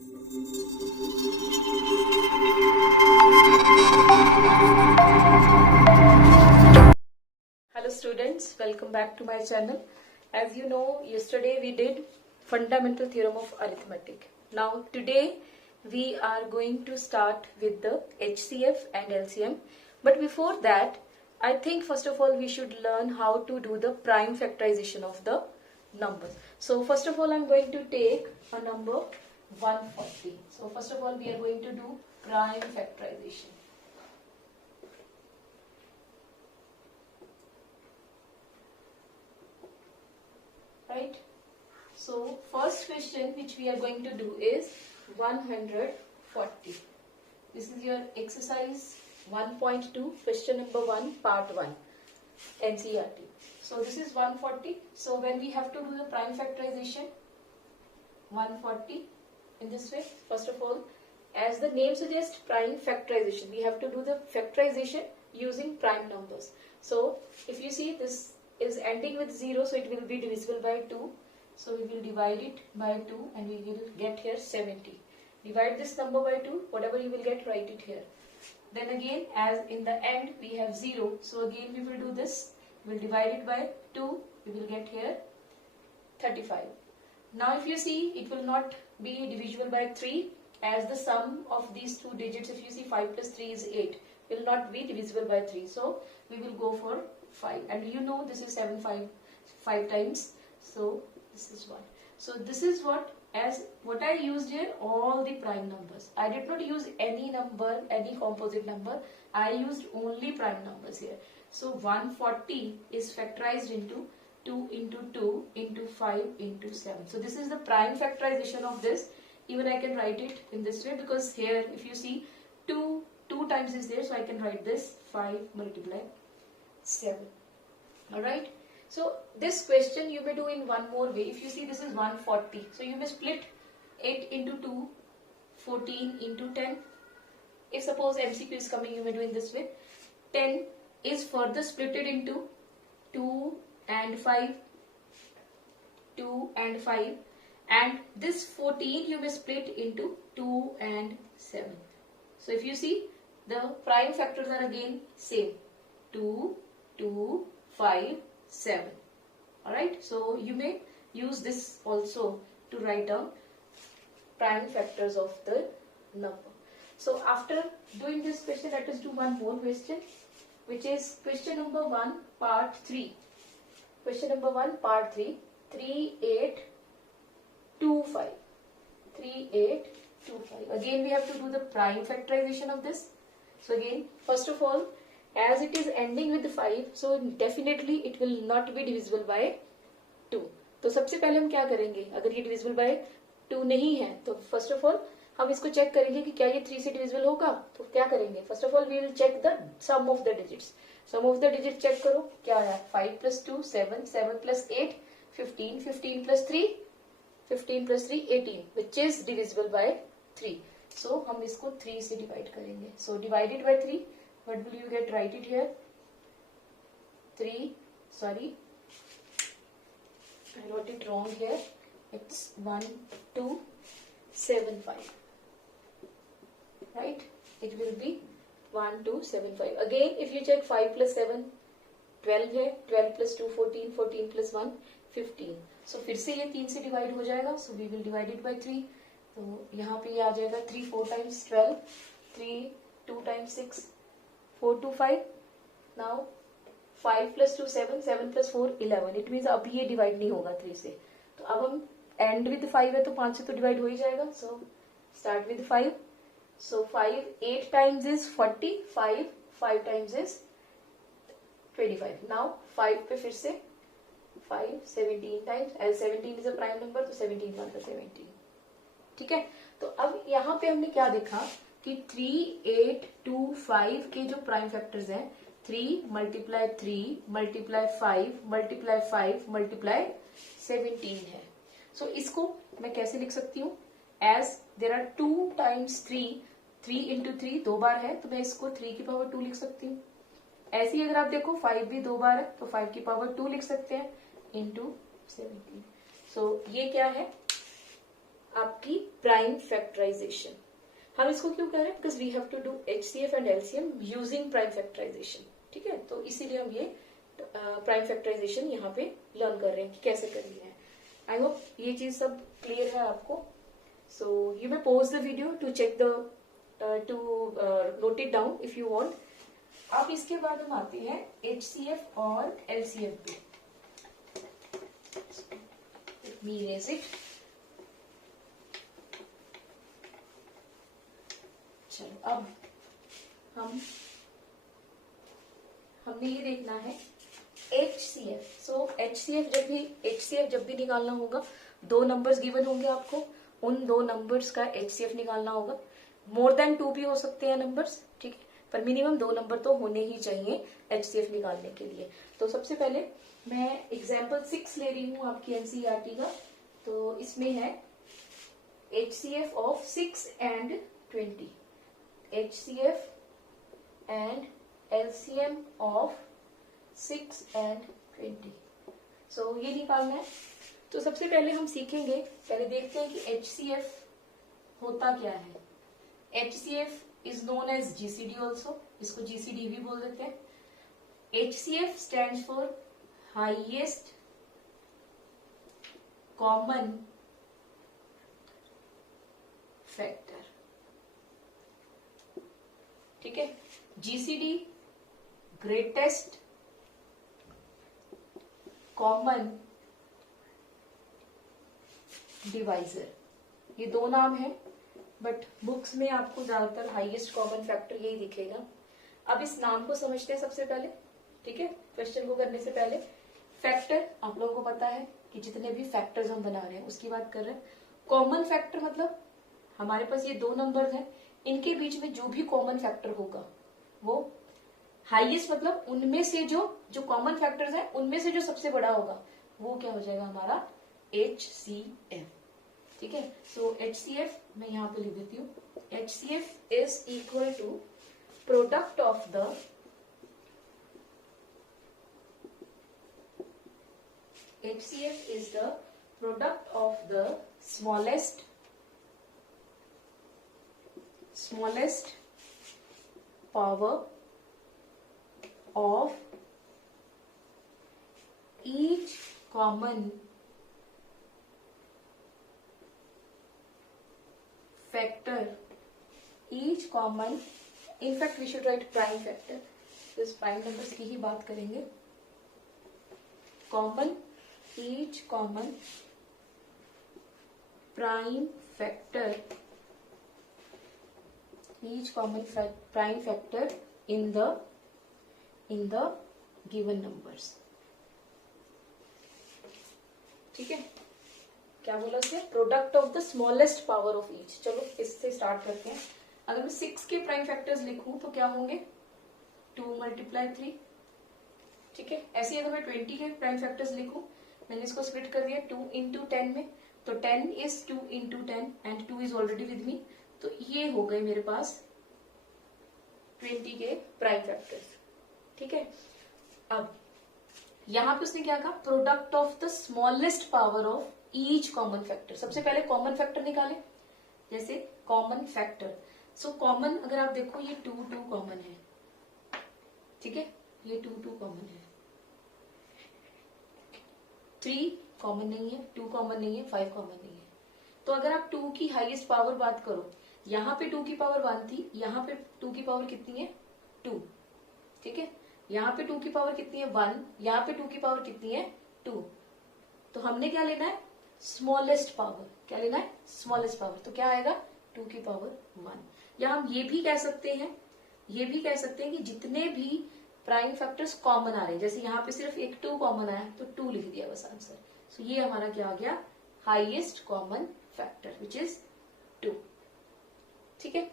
Hello students, welcome back to my channel. As you know, yesterday we did fundamental theorem of arithmetic. Now today we are going to start with the HCF and LCM. But before that, I think first of all we should learn how to do the prime factorization of the numbers. So first of all I'm going to take a number 140. So first of all we are going to do prime factorization. Right? So first question which we are going to do is 140. This is your exercise 1.2, question number 1, part 1, NCERT. So this is 140. So when we have to do the prime factorization, 140 in this way, first of all, as the name suggests, prime factorization, we have to do the factorization using prime numbers. So if you see, this is ending with 0, so it will be divisible by 2. So we will divide it by 2 and we will get here 70. Divide this number by 2, whatever you will get, write it here. Then again, as in the end we have 0, so again we will do this. We will divide it by 2, we will get here 35. Now if you see, it will not be divisible by 3, as the sum of these two digits, if you see 5 plus 3 is 8, will not be divisible by 3. So we will go for 5, and you know this is 5 times, so this is 1. So this is what I used here, all the prime numbers. I did not use any number, any composite number. I used only prime numbers here. So 140 is factorized into 2 into 2 into 5 into 7. So this is the prime factorization of this. Even I can write it in this way, because here if you see 2 times is there, so I can write this 5 multiply 7. Alright. So this question you may do in one more way. If you see, this is 140. So you may split 8 into 2, 14 into 10. If suppose MCQ is coming, you may do in this way. 10 is further splitted into 2 and 5. 2 and 5. And this 14 you may split into 2 and 7. So if you see, the prime factors are again same. 2, 2, 5, 7. Alright, so you may use this also to write down prime factors of the number. So after doing this question, let us do one more question, which is question number 1, part 3. Question number 1, part 3, 3825. 3825. Again we have to do the prime factorization of this. So again, first of all, as it is ending with 5, so definitely it will not be divisible by 2. तो सबसे पहले हम क्या करेंगे, अगर ये divisible by 2 नहीं है, तो first of all हम इसको चेक करेंगे कि क्या ये 3 से divisible होगा. तो क्या करेंगे, first of all we will check the sum of the digits. Sum of the digits check करो, क्या है, 5 plus 2 7, 7 plus 8 15, 15 plus 3 15 plus 3 18, which is divisible by 3. So हम इसको 3 से divide करेंगे. So divided by 3, what will you get? Write it here. 3, sorry, I wrote it wrong here. It's 1275. Right? It will be 1275. Again, if you check 5 plus 7, 12 है. 12 plus 2, 14. 14 plus 1, 15. So फिर से ये 3 से divide हो जाएगा. So we will divide it by 3. तो यहाँ पे ये आ जाएगा 3 4 times 12, 3 2 times 6, 4 2 5. Now 5 plus 2 7, 7 plus 4 11. It means अभी ये divide नहीं होगा 3 से. तो अब हम end with 5 है, तो 5 से तो divide हो ही जाएगा. So start with 5. So 5 8 times is 40. 5 times is 25. Now 5 पे फिर से 5 17 times. As 17 is a prime number, तो 17 1 का 17. ठीक है. तो अब यहाँ पे हमने क्या देखा कि 3825 के जो प्राइम फैक्टर्स हैं, 3 multiply 3 multiply 5 multiply 5 multiply 17 है. So इसको मैं कैसे लिख सकती हूँ, as there are 2 times 3, 3 into 3 2 बार है, तो मैं इसको 3 की पावर 2 लिख सकती हूँ. ऐसे ही अगर आप देखो 5 भी 2 बार है, तो 5 की पावर 2 लिख सकते हैं into 17. So ये क्या है, आपकी प्राइम फैक्टराइजेशन। हम इसको क्यों कर रहे हैं? Because we have to do HCF and LCM using prime factorisation. ठीक है, तो इसीलिए हम ये प्राइम फैक्टराइजेशन यहाँ पे लर्न कर रहे हैं कि कैसे करनी है। आई होप ये चीज सब क्लियर है आपको। So you may pause the video to check the to note it down if you want. अब इसके बाद हम आते हैं HCF और LCM पे। Let me erase it. चलो अब हमने ये देखना है HCF। सो HCF जब भी निकालना होगा, दो नंबर्स गिवन होंगे आपको, उन दो नंबर्स का HCF निकालना होगा। मोर देन 2 भी हो सकते हैं नंबर्स, ठीक है, पर मिनिमम 2 नंबर तो होने ही चाहिए HCF निकालने के लिए। तो सबसे पहले मैं एग्जाम्पल 6 ले रही हूँ आपकी NCERT का। तो इसमें है HCF of 6 and 20, HCF and LCM of 6 and 20। सो ये निकालना है। तो सबसे पहले हम सीखेंगे, पहले देखते हैं कि HCF होता क्या है। HCF is known as GCD also, इसको GCD भी बोल देते हैं। HCF stands for highest common factor. ठीक है, GCD ग्रेटेस्ट कॉमन डिवाइजर, ये दो नाम है, बट बुक्स में आपको ज्यादातर हाईएस्ट कॉमन फैक्टर यही दिखेगा। अब इस नाम को समझते हैं सबसे पहले, ठीक है, क्वेश्चन को करने से पहले। फैक्टर आप लोगों को पता है कि जितने भी फैक्टर्स हम बना रहे हैं उसकी बात कर रहे हैं। कॉमन फैक्टर मतलब हमारे पास ये दो नंबर्स हैं, इनके बीच में जो भी कॉमन फैक्टर होगा वो हाईएस्ट, मतलब उनमें से जो कॉमन फैक्टर्स हैं उनमें से जो सबसे बड़ा होगा वो क्या हो जाएगा हमारा HCF। ठीक है, सो HCF मैं यहाँ पे लिख देती हूँ। HCF is equal to product of the HCF is the product of the smallest power of each common factor, each common, in fact we should write prime factor, इस prime numbers की ही बात करेंगे। common, each common prime factor, each common prime factor in the given numbers। ठीक है, क्या बोला उसे? Product of the smallest power of each. चलो इससे स्टार्ट करते हैं। अगर मैं 6 के प्राइम फैक्टर्स लिखूं तो क्या होंगे? 2 × 3। ठीक है, ऐसे ही अगर मैं 20 के प्राइम फैक्टर्स लिखूं, मैंने इसको स्प्लिट कर दिया 2 × 10 में, तो 10 is 2 × 10 and 2 is already with me, तो ये हो गए मेरे पास 20 के प्राइम फैक्टर्स। ठीक है, अब यहां पे उसने क्या कहा? Product of the smallest power of each common factor. सबसे पहले कॉमन फैक्टर निकाले, जैसे कॉमन फैक्टर। सो कॉमन अगर आप देखो ये 2 कॉमन है, ठीक है, ये 2 कॉमन है, 3 कॉमन नहीं है, 2 कॉमन नहीं है, 5 कॉमन नहीं है। तो अगर आप 2 की हाईएस्ट पावर बात करो, यहाँ पे 2 की पावर 1 थी, यहाँ पे 2 की पावर कितनी है? 2। ठीक है, यहाँ पे 2 की पावर कितनी है? 1, यहाँ पे 2 की पावर कितनी है? 2। तो हमने क्या लेना है? Smallest power. क्या लेना है? Smallest power. तो क्या आएगा? 2 की पावर 1। या हम ये भी कह सकते हैं कि जितने भी प्राइम फैक्टर्स कॉमन आ रहे हैं, जैसे यहाँ पे सिर्फ एक 2 कॉमन आया तो 2 लिख दिया बस आंसर। सो ये हमारा क्या आ गया? Highest common factor which is 2। ठीक है,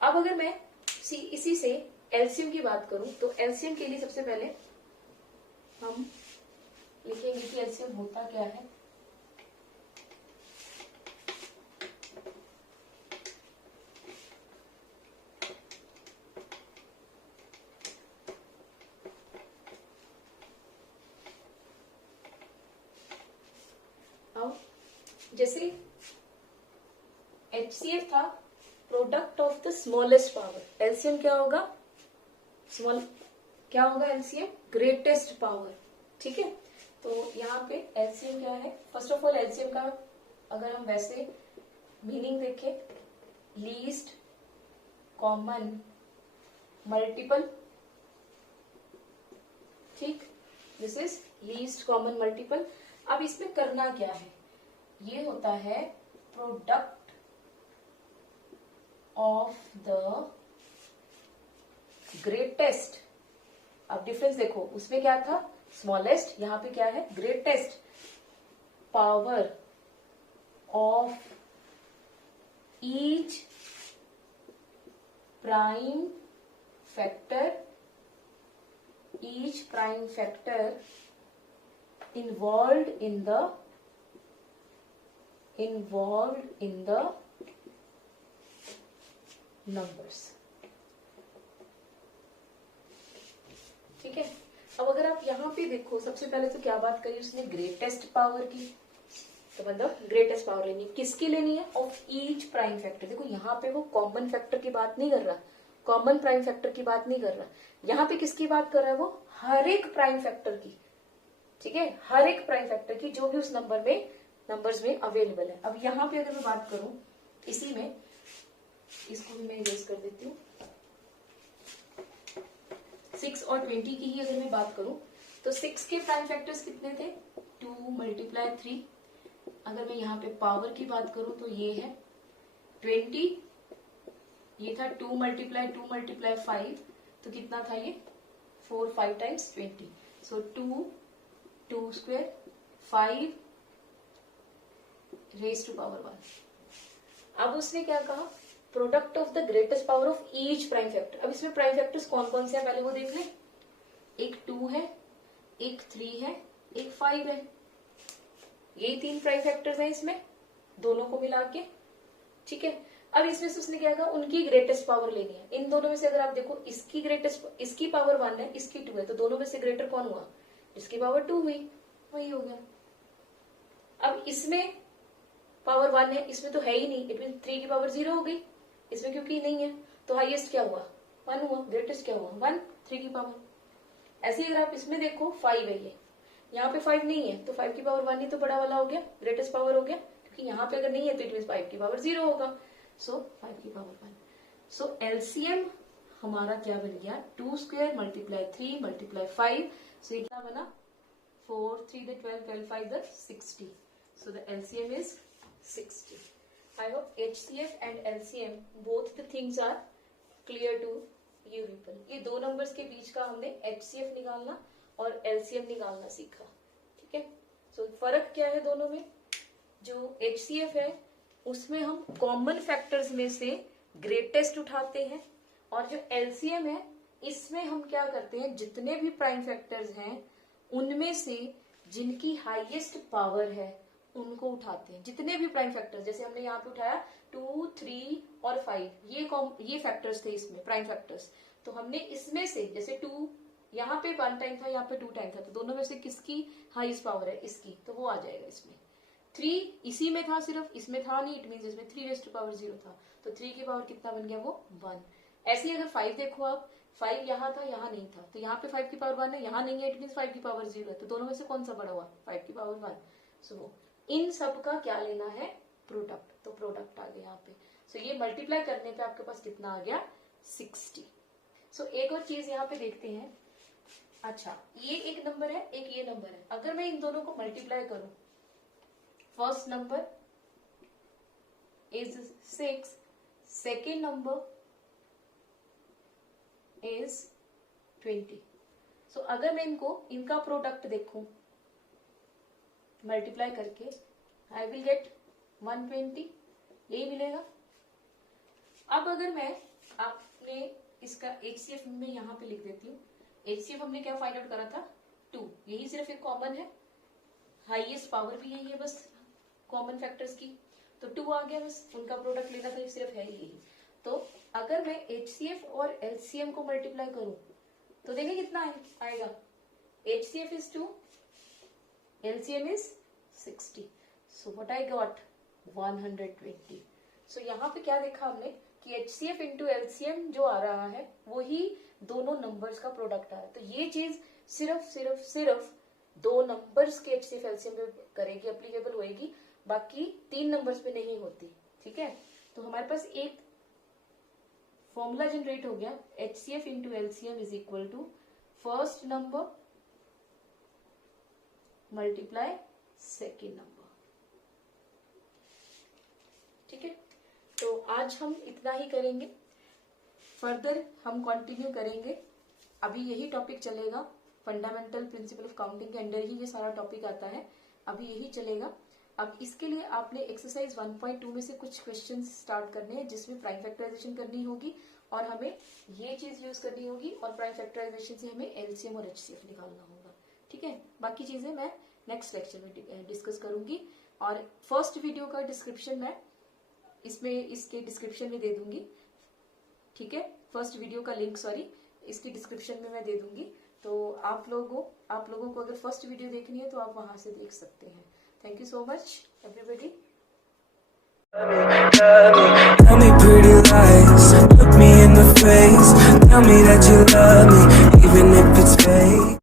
अब अगर मैं इसी से एलसीएम की बात करूं तो एलसीएम के लिए सबसे पहले हम लिखेंगे कि एलसीएम होता क्या है। अब जैसे HCF था product of the smallest power, LCM क्या होगा, स्मॉल क्या होगा एलसीएम, ग्रेटेस्ट पावर, ठीक है। तो यहाँ पे एलसीएम क्या है, फर्स्ट ऑफ ऑल एलसीएम का अगर हम वैसे मीनिंग देखें, लीस्ट कॉमन मल्टीपल, ठीक, this is least common multiple. अब इसमें करना क्या है, ये होता है प्रोडक्ट ऑफ द ग्रेटेस्ट। अब डिफरेंस देखो, उसमें क्या था स्मॉलेस्ट, यहां पे क्या है greatest power of each prime factor, each prime factor involved in the numbers, ठीक है। अब अगर आप यहाँ पे देखो, सबसे पहले तो क्या बात करी उसने, ग्रेटेस्ट पावर की, तो मतलब ग्रेटेस्ट पावर लेनी है, किसकी लेनी है, ऑफ ईच प्राइम फैक्टर। देखो यहाँ पे वो कॉमन फैक्टर की बात नहीं कर रहा, कॉमन प्राइम फैक्टर की बात नहीं कर रहा, यहाँ पे किसकी बात कर रहा है वो, हर एक प्राइम फैक्टर की, ठीक है, हर एक प्राइम फैक्टर की जो भी उस नंबर्स में अवेलेबल है। अब यहाँ पे अगर मैं बात करूं इसी में, इसको भी मैं इरेज कर देती हूँ, 6 और 20 की ही अगर मैं बात करूं तो 6 के प्राइम फैक्टर्स कितने थे, 2 × 3। अगर मैं यहाँ पे पावर की बात करूं तो ये है 20, ये था 2 × 5, तो कितना था ये 4, 5 times 20, so 2 square 5 raise to power 1। अब उसने क्या कहा, product of the greatest power of each prime factor. अब इसमें प्राइम फैक्टर्स कौन कौन से हैं पहले वो देख ले, एक 2 है, एक 3 है, एक 5 है, ये 3 प्राइम फैक्टर्स हैं इसमें दोनों को मिला के, ठीक है। अब इसमें से उसने क्या कहा, उनकी ग्रेटेस्ट पावर लेनी है। इन दोनों में से अगर आप देखो, इसकी पावर 1 है, इसकी 2 है, तो दोनों में से ग्रेटर कौन हुआ, जिसकी पावर 2 हुई, वही हो गया। अब इसमें पावर 1 है, इसमें तो है ही नहीं, इट मीन 3 की पावर 0 हो गई, इसमें क्योंकि नहीं है, तो हाईएस्ट क्या हुआ 1 हुआ, ग्रेटेस्ट क्या हुआ 1, 3 की पावर। ऐसे ही अगर आप इसमें देखो 5 है, ये यहाँ पे 5 नहीं है, तो 5 की पावर 1 ही तो बड़ा वाला हो गया, ग्रेटेस्ट पावर हो गया, क्योंकि यहाँ पे अगर नहीं है तो इट मीन 5 की पावर 0 होगा, सो 5 की पावर 1। सो एलसीएम हमारा क्या बन गया, 2 स्क्वायर × 3 × 5, सो ये क्या बना 4 3 = 12, 12 5 = 60, so the LCM is 60. I hope HCF and LCM both the things are clear to you people. ये दो नंबर्स के बीच का हमने HCF निकालना और LCM निकालना सीखा, ठीक है। सो फर्क क्या है दोनों में, जो HCF है उसमें हम कॉमन फैक्टर्स में से ग्रेटेस्ट उठाते हैं, और जो LCM है इसमें हम क्या करते हैं, जितने भी प्राइम फैक्टर्स हैं उनमें से जिनकी हाईएस्ट पावर है उनको उठाते हैं। जितने भी प्राइम फैक्टर्स, जैसे हमने यहाँ पे उठाया 2 3 और 5, ये फैक्टर्स थे इसमें प्राइम फैक्टर्स, तो हमने इसमें से जैसे 2 यहाँ पे 1 टाइम था, यहाँ पे 2 टाइम था, तो दोनों में से किसकी हाईएस्ट पावर है, इसकी, तो वो आ जाएगा इसमें। 3 इसी में था, सिर्फ इसमें था नहीं, इट मीन इसमें 3 रेज़ टू पावर 0 था, तो 3 की पावर कितना बन गया वो 1। ऐसे ही अगर 5 देखो आप, 5 यहाँ था, यहाँ नहीं था, तो यहाँ पे 5 की पावर 1 है, यहाँ नहीं है, इट मीन 5 की पावर 0 है, तो दोनों में से कौन सा बड़ा हुआ, 5 की पावर 1। सो इन सब का क्या लेना है, प्रोडक्ट, तो प्रोडक्ट आ गया यहाँ पे। सो ये मल्टीप्लाई करने पे आपके पास कितना आ गया 60। सो एक और चीज यहाँ पे देखते हैं, अच्छा ये एक नंबर है, एक ये नंबर है, अगर मैं इन दोनों को मल्टीप्लाई करूं, first number is 6, second number is 20। सो अगर मैं इनका प्रोडक्ट देखूं मल्टीप्लाई करके, आई विल गेट 120, यही मिलेगा। अब अगर मैं आपने इसका HCF में यहाँ पे लिख देती हूँ, HCF हमने क्या फाइंड आउट करा था 2, यही सिर्फ एक कॉमन है, हाईएस्ट पावर भी यही है बस कॉमन फैक्टर्स की, तो 2 आ गया, बस उनका प्रोडक्ट लेना था, सिर्फ है यही। तो अगर मैं HCF और LCM को मल्टीप्लाई करूं तो देखिए कितना आएगा, HCF is 2, LCM is 60, so what I got 120। सो यहाँ पे क्या देखा हमने कि HCF इंटू LCM जो आ रहा है वही दोनों नंबर्स का प्रोडक्ट आ रहा है। तो ये चीज सिर्फ दो नंबर्स के HCF LCM पे करेगी, एप्लीकेबल होएगी, बाकी तीन नंबर्स पे नहीं होती। ठीक है, तो हमारे पास एक फॉर्मूला जनरेट हो गया, HCF into LCM is equal to first number multiply second number. ठीक है, तो आज हम इतना ही करेंगे, फर्दर हम कंटिन्यू करेंगे। अभी यही टॉपिक चलेगा, फंडामेंटल प्रिंसिपल ऑफ काउंटिंग के अंडर ही ये सारा टॉपिक आता है, अभी यही चलेगा। अब इसके लिए आपने एक्सरसाइज 1.2 में से कुछ क्वेश्चंस स्टार्ट करने हैं जिसमें प्राइम फैक्टराइजेशन करनी होगी और हमें ये चीज यूज करनी होगी और प्राइम फैक्टराइजेशन से हमें LCM और HCF निकालना होगा। ठीक है, बाकी चीजें मैं नेक्स्ट लेक्चर में डिस्कस करूंगी और फर्स्ट वीडियो का डिस्क्रिप्शन मैं इसके डिस्क्रिप्शन में दे दूंगी। ठीक है, फर्स्ट वीडियो का लिंक इसकी डिस्क्रिप्शन में मैं दे दूंगी, तो आप लोगों को अगर फर्स्ट वीडियो देखनी है तो आप वहां से देख सकते हैं। Thank you so much everybody. Tell me pretty lies, look me in the face, tell me that you love me, even if it's fake.